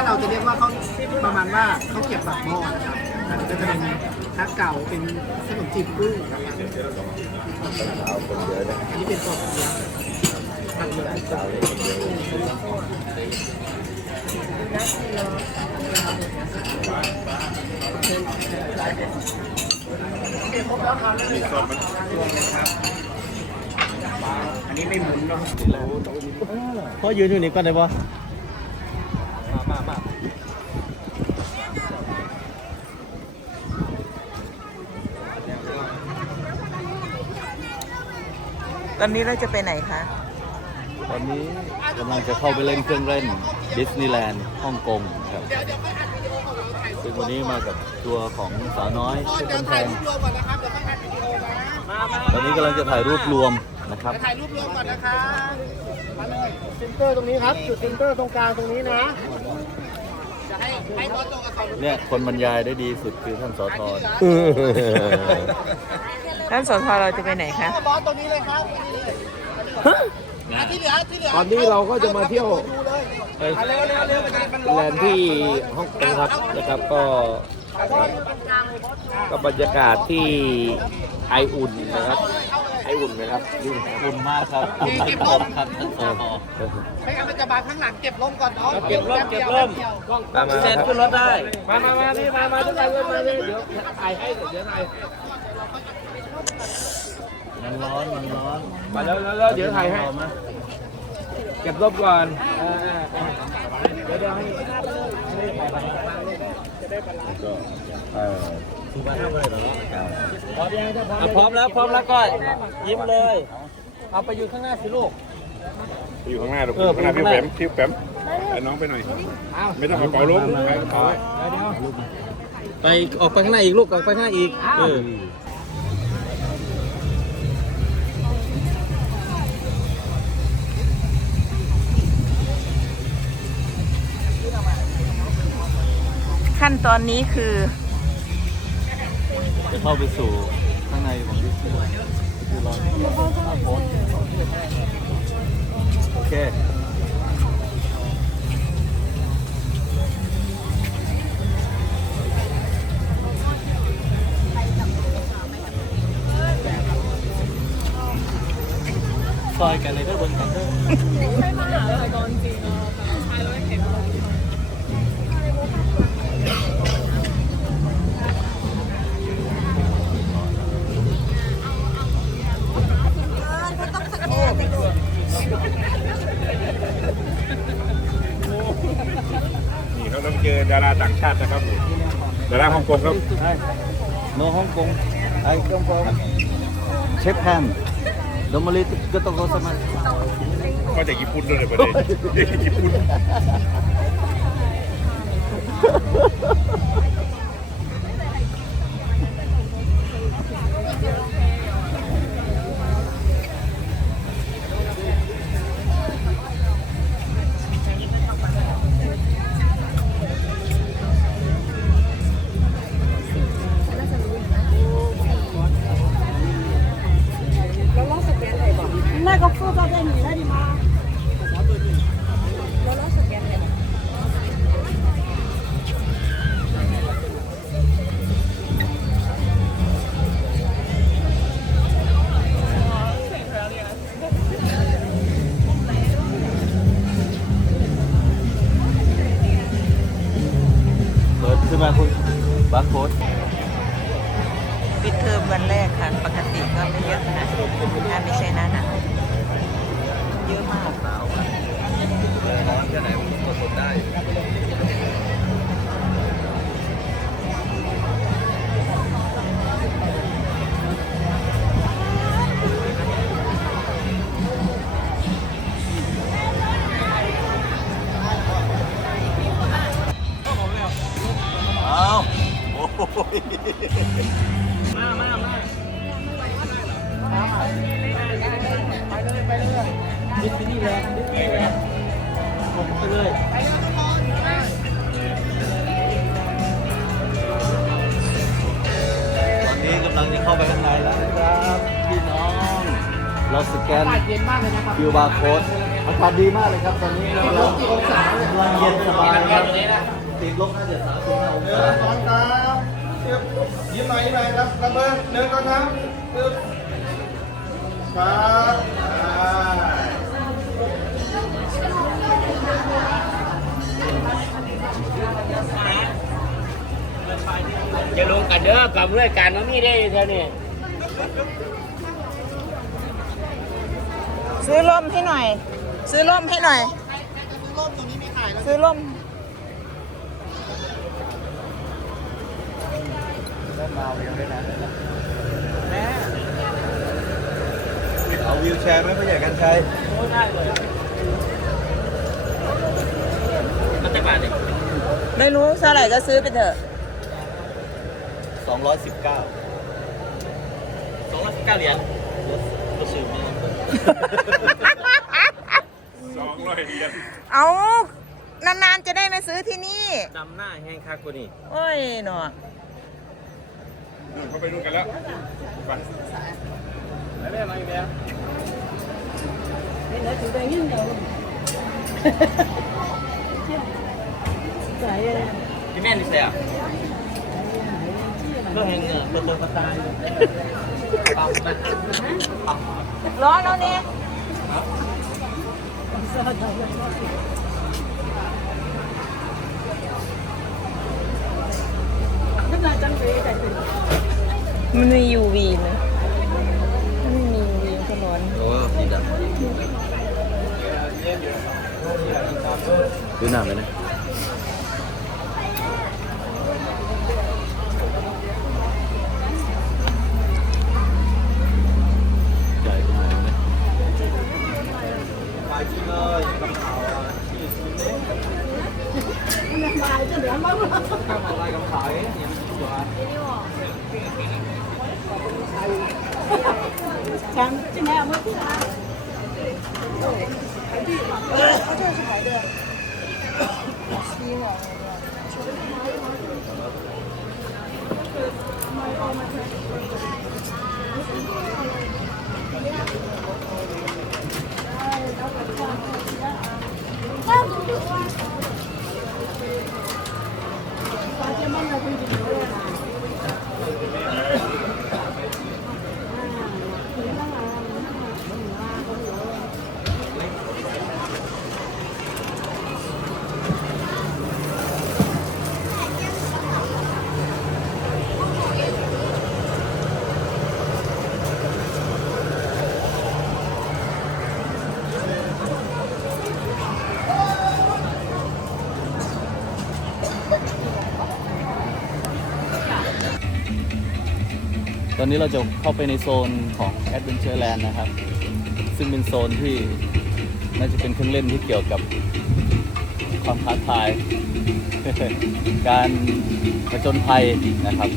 นนี้บ้านเราจะเรียกว่าเขาประมาณว่าเขาเก็บปากหม้อนะครับอันนี้ก็จะเป็นถ้าเก่าเป็นขนมจีบกุ้งนะครับอันนี้เป็นปอกเปี๊ยะตัดเลยเช้าเลยคนเยอะอันนี้ไม่หมุนเนาะพ่อยืนอยู่นี่ก่อนได้ปะ มามามา ต อนนี้เราจะไปไหนคะตอนนี้กำลังจะเข้าไปเล่นเครื่องเล่นดิสนีย์แลนด์ฮ่องกงครับซึ่งวันนี้มากับตัวของสาวน้อยเพชรเดี๋ยวบ้านแพถ่ายงรูปรวมก่อนนะครับเดี๋ยวค่อยอัดวิดีโอนะมามาตอนนี้กำลังจะถ่ายรูปรวมนะครับถ่ายรูปรวมก่อนนะคะมาเลยเซ็นเตอร์ตรงนี้ครับ จุดเซ็นเตอร์ตรงกลางตรงนี้นะจะให้ให้บอสตรงกับเขาเนี่ยคนบรรยายได้ดีสุดคือท่านสอทร ท่านสทเราจะไปไหนคะบอสตรงนี้เลยครับตรงนี้เลยอะที่เหลือที่เหลือตอนนี้เราก็จะมาเที่ยวดูเลยไปอะเร็วเร็วเร็วมันจะเป็นร้อแลนนด์ที่ฮ่องกงครับนะครับก็ก็บรรยากาศที่ไออุ่นนะครับ ไออุ่นนะครับนี่ขอบคุณมากครับคุณท่านสอครับท่านสอทรไม่งั้นมันจะบานข้างหลังเก็บร่มก่อนเนาะเก็บร่มเก็บร่มมามาเซ็นขึ้นรถได้ มามามานี่มามาทุกคนเลยมาเลยเดี๋ยวถ่ายให้เดี๋ยวถ่าย มันร้อนมันร้อนมาแล้วแล้วแล้วเดี๋ยวถ่ายให้เอามาเก็บร่มก่อนเออเออเดี๋ยวเดี๋ยวให้เอออะพร้อมแล้วพร้อมแล้วก็ยิ้มเลย เอาไปอยู่ข้างหน้าสิลูกไปอยู่ข้างหน้าลูกเออข้างหน้าไปพี่ข้างหแปน้ามพี่แปมไอ้น้องไปหน่อย ไม่ต้องเอากระเป๋าลงเอากระเป๋าไว้ไปออกไปข้างหน้าอีกลูกออกไปข้างหน้าอีกเออ ขั้นตอนนี้คือ จะเข้าไปสู่ข้างในของดิสนีย์แลนด์คือรออาโพสโอเคซอยกันเลยเด้อบนกันเด้อ องกงครับโนฮ่องกงไอ้กงฟองเชฟแฮมโดมาริก็ต้องเขาสมัครมาจากญี่ปุ่นด้วยเลยประเด็นญี่ปุ่น เปิดขึ้นมาคุณบาร์โค้ดปิดเทอมวันแรกค่ะ ปกติก็ไม่เยอะขนาดนี้ถ้าไม่ใช่หน้าหนาวเยอะมากหนาวร้อนแค่ไหนก็ทนได้ โอ้ยดิสนีย์แลนด์ดิสนีย์แลนด์ผมไปเลยตอนนี้กำลังจะเข้าไปข้างในแล้วนะครับพี่น้อง เราสแกนคิวบาร์โค้ดอากาศดีมากเลยครับตอนนี้เราเรากำลังเย็นสบายครับติดลบน่าจะสามสิบห้าองศาตอนครับ ยิ้มหน่อยยิ้มหน่อยครับระเบิดหนึ่งก่อนครับปึ๊บครับอ่าจะลงกันเด้อกับเรื่องการมันมีได้เท่านี้ซื้อร่มให้หน่อย ซื้อร่มให้หน่อยร่มตรงนี้มีขายแล้วซื้อร่ม เริ่ มมาเรียนด้วยนะแม่เอาวิวแชร์ไหมผู้ใหญ่กันชัยมันจะบาทเองไม่รู้เท่าไหร่ก็ซื้อไปเถอะสองร้อยสิบเก้าสองร้อยสิบเก้าเหรียญก็ซื้อมาสองร้อยเหรียญเอานานๆจะได้มาซื้อที่นี่ ดำหน้าแห้งคักกว่านี่โอ้ยหนอ เขาไปรุ่นกันแล้วไปไปแม่มาอีกแล้วไปไหนถึงไปยิ่งเดียวใส่ที่แม่นี่ใส่อ่ะก็แหงเงือกตัวประตานร้อนแล้วเนี่ย rất là chân về đại tình มันมี UV นะมันไม่มี UV ก็ร้อน โอ้ดีจังดูหน้าไหมนะใหญ่ขึ้นมาไหม买这两包了。看，今天有没有进来？排队嘛，他这是排队。八千八的规矩有点 อนนี้เราจะเข้าไปในโซนของ Adventure Land นะครับ ซึ่งเป็นโซนที่น่าจะเป็นเครื่องเล่นที่เกี่ยวกับความท้าทาย การผจญภัยนะครับ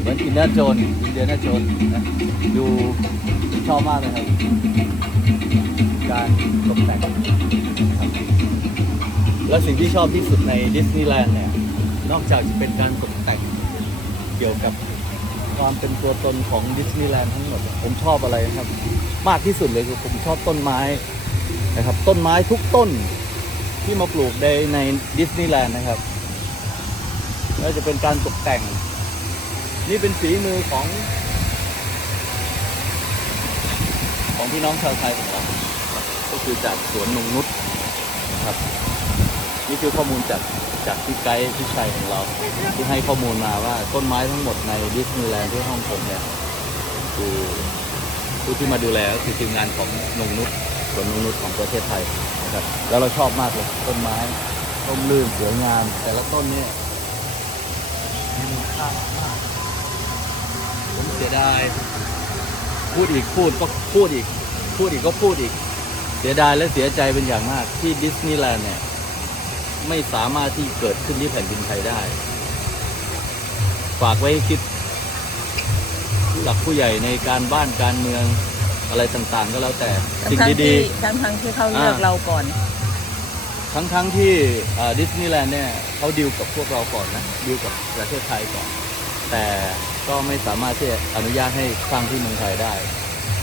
เหมือนอินเดียโจนอินเดียนาโจนนะดูชอบมากเลยครับ การตกแต่งและสิ่งที่ชอบที่สุดในดิสนีย์แลนด์เนี่ย นอกจากจะเป็นการตกแต่งเกี่ยวกับ ความเป็นตัวตนของดิสนีย์แลนด์ทั้งหมด ผมชอบอะไรนะครับ มากที่สุดเลยคือผมชอบต้นไม้นะครับ ต้นไม้ทุกต้นที่มาปลูกในในดิสนีย์แลนด์นะครับไม่ว่าจะเป็นการตกแต่ง นี่เป็นฝีมือของ ของพี่น้องชาวไทยของเราก็คือจากสวนนงนุษนะครับ นี่คือข้อมูลจากจากที่ไกด์ที่ชัยของเรา ที่ให้ข้อมูลมาว่าต้นไม้ทั้งหมดในดิสนีย์แลนด์ที่ฮ่องกงเนี่ยคือผู้ที่มาดูแลก็คือทีมงานของนงนุษสวนนงนุษของประเทศไทยนะครับแล้วเราชอบมากเลยต้นไม้ต้นลื่นสวยงาม แต่ละต้นเนี่ยมีมูลค่ามากผมเสียดายพูดอีกพูดก็พูดอีก พูดอีกก็พูดอีก เสียดายและเสียใจเป็นอย่างมากที่ดิสนีย์แลนด์เนี่ย ไม่สามารถที่เกิดขึ้นที่แผ่นดินไทยได้ ฝากไว้ให้คิดผู้หลักผู้ใหญ่ในการบ้านการเมืองอะไรต่างๆ ก็แล้วแต่สิ่งทั้งๆดีที่ทั้งทั้งๆที่เขาเลือกอ่าเราก่อนๆทั้งๆทที่ดิสนีย์แลนด์เนี่ยเขาดิวกับพวกเราก่อนนะดิวกับประเทศไทยก่อน แต่ก็ไม่สามารถที่จะอนุญาตให้สร้างที่เมืองไทยได้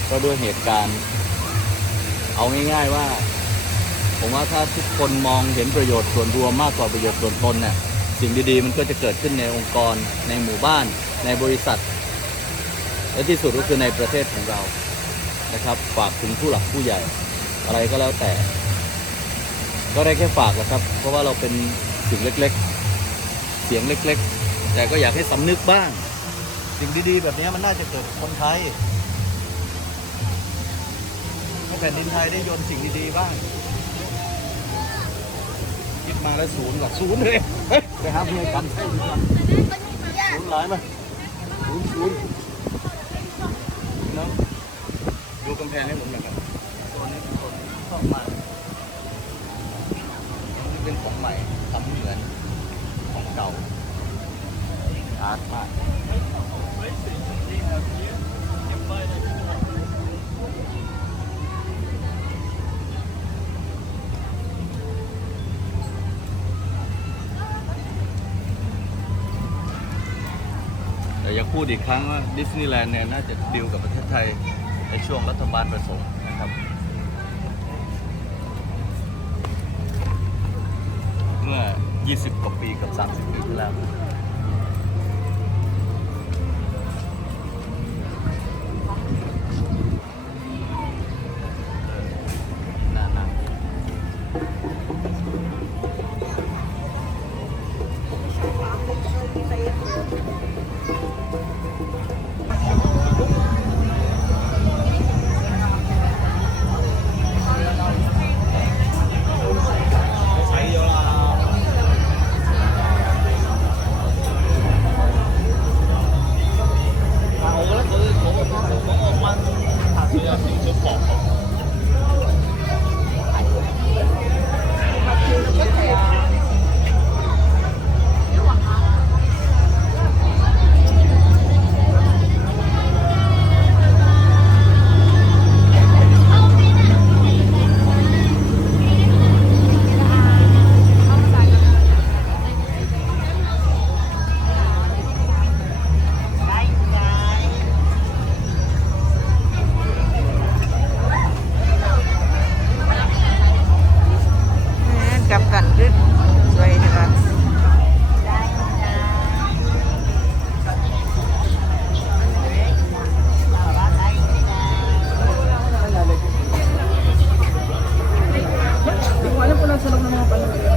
ก็ด้วยเหตุการณ์ เอาง่าย ๆว่า ผมว่าถ้าทุกคนมองเห็นประโยชน์ส่วนรวมมากกว่าประโยชน์ส่วนตนเนี่ยสิ่งดีๆ มันก็จะเกิดขึ้นในองค์กร ในหมู่บ้าน ในบริษัท และที่สุดก็คือในประเทศของเรานะครับฝากถึงผู้หลักผู้ใหญ่ อะไรก็แล้วแต่ ก็ได้แค่ฝากแหละครับ เพราะว่าเราเป็นสิ่งเล็กๆ เสียงเล็กๆ แต่ก็อยากให้สำนึกบ้าง สิ่งดีๆ แบบนี้มันน่าจะเกิดกับคนไทยให้แผ่นดินไทยได้โยนสิ่งดีๆบ้าง มาแล้วศูนย์หรอกศูนย์เลยเฮ้ยไปหาเพื่อนกันศูนย์หลายมศูนย์ศูนย์น้องดูกำแพงให้ผมหน่อยครับโซนนี้เป็นโซนชอบมากนี่เป็นของใหม่ทำเหมือนของเก่าอาร์ตมาก พูดอีกครั้งว่าดิสนีย์แลนด์เนี่ยน่าจะดีลกับประเทศไทยในช่วงรัฐบาลผสมนะครับ เมื่อ 20 กว่าปีกับ 30 ปีที่แล้ว sa loob ng mga panahon.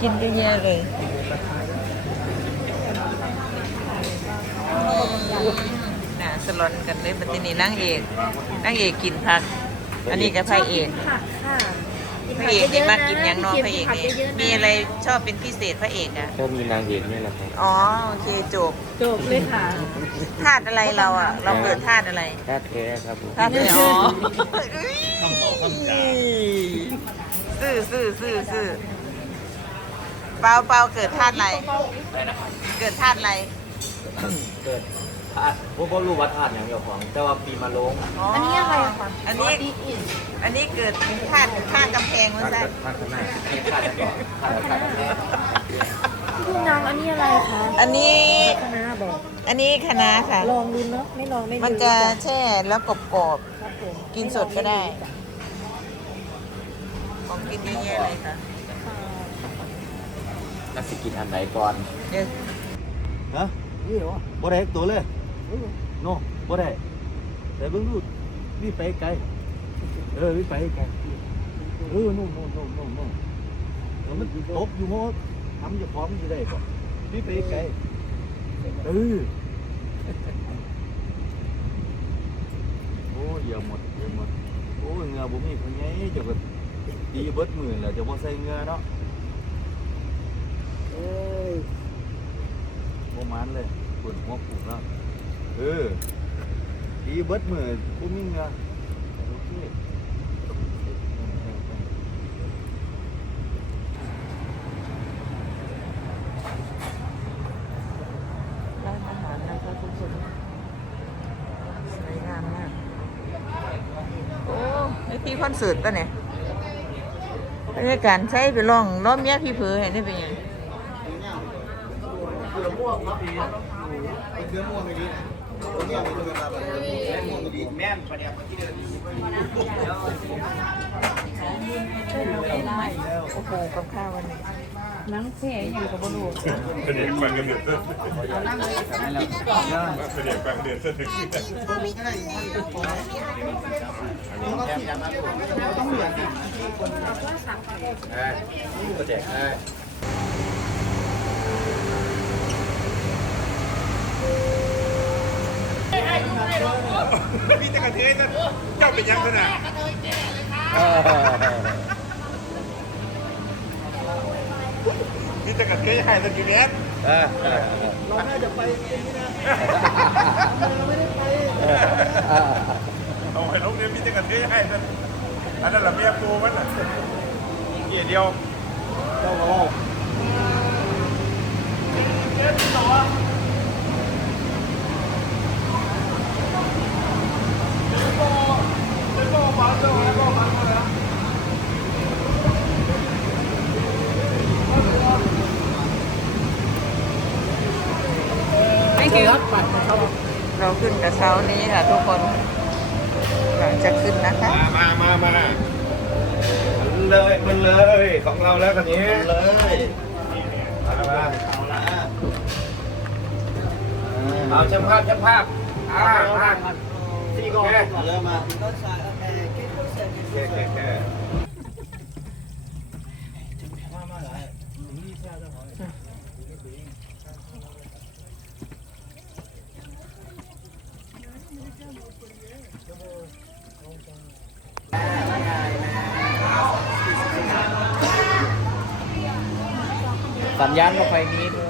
กินเยอะแยะเลยน่าสลอนกันเลยปฏินี่นั่งเอกนั่งเอกกินผัก อันนี้ก็พระเอกผักค่ะพระเอกนี่มากินหยังเนอกพระเอกนี่มีอะไรชอบเป็นพิเศษพระเอกอะก็มีนางเอกนี่แหละครับอ๋อโอเคจบจบเลยค่ะธาตุอะไรเราอะ เราเกิดธาตุอะไรแค่แท้ครับผมธาตุอะไรอ๋อซื่อซื่อซื่อซื่อ เปาเปาเกิดธาตุอะไรเกิดธาตุอะไรเกิดธาตุผมก็รู้ว่าธาตุอย่างเดียวของ แต่ว่าปีมาลงอันนี้อะไรอะคะอันนี้ อันนี้เกิดธาตุข้างกำแพงว่าซะธาตุข้างหน้าธาตุก่อนธาตุธาตุแรกพี่นางอันนี้อะไรคะอันนี้ คณะบอกอันนี้คะน้าค่ะ ลองดูเนาะไม่ลองไม่รู้มันจะแช่แล้วกรอบครับผมๆกินสดก็ได้ ของกินเยอะแยะเลยค่ะ นักสิกินอันไหนก่อนเดี๋ยวฮะนี่เหรอบ่ได้ตัวเลยโน่บ่ได้แต่เบิ่งดูนี่ไปไกลเออนี่ไปไกลเออนู่นนู่นนู่นนู่นนู่นเออมันตกอยู่โมทำจะพร้อมอยู่ได้ก่อนนี่ไปไกลเออโอ้ยอย่าหมดอย่าหมดโอ้ยเหงาบ่มีคนไงเจะก็ดีเบิดมือแล้วจะบ่ใส่เหงาเนาะเอ้ ยโมมันเลยปวดหัวผูกแล้วเออดีเบิดมือบุ้มิงอะโอเคร้านอาหารนะคะทุกคนสวยงามมาก โอ้ไอพี่คอนเสิร์ตป่ะเนี่ยบรรยากาศใช้ไปลองล้อมเมียพี่เผือเห็นได้เป็นยังเสือ ม่วงครับเสือม่วงไม่ดีนะตัวนี้เป็นตัวแบบเสือม่วงไม่ดีแม่นประเดี๋ยวที่เดินโอ้โหกับข้าววันนี้นั่งแผ่อยู่กับบลูกเป็นเด็กฟังกันเดือดเป็นเด็กฟังเดือดเส้นถึงก็แจกได้ พี่จะกระเทยจะเจ้าเป็นยังขนาดพี่จะกระเทยให้สักกี่เมตรเราน่าจะไปที่นี่นะไม่ได้ไปเอาไว้ลงเนี่ยพี่จะกระเทยให้สักอันนั้นแหละเมียกูมันน่ะเกียเดียวเจ้าโลก ไม่ถึง ครับปัดนะครับ เรา ขึ้นกับเช้านี้ค่ะทุกคนหลังจะขึ้นนะคะ มามามามาเลยมันเลยของเราแล้วคันนี้เลยเอาละเอาละเอาช่างภาพช่างภาพอ่ามาสี่กองแค่เริ่มมาแค่แค่แค่ สัญญาณรถไฟนี้คุยน่าจะเด็กคุยมี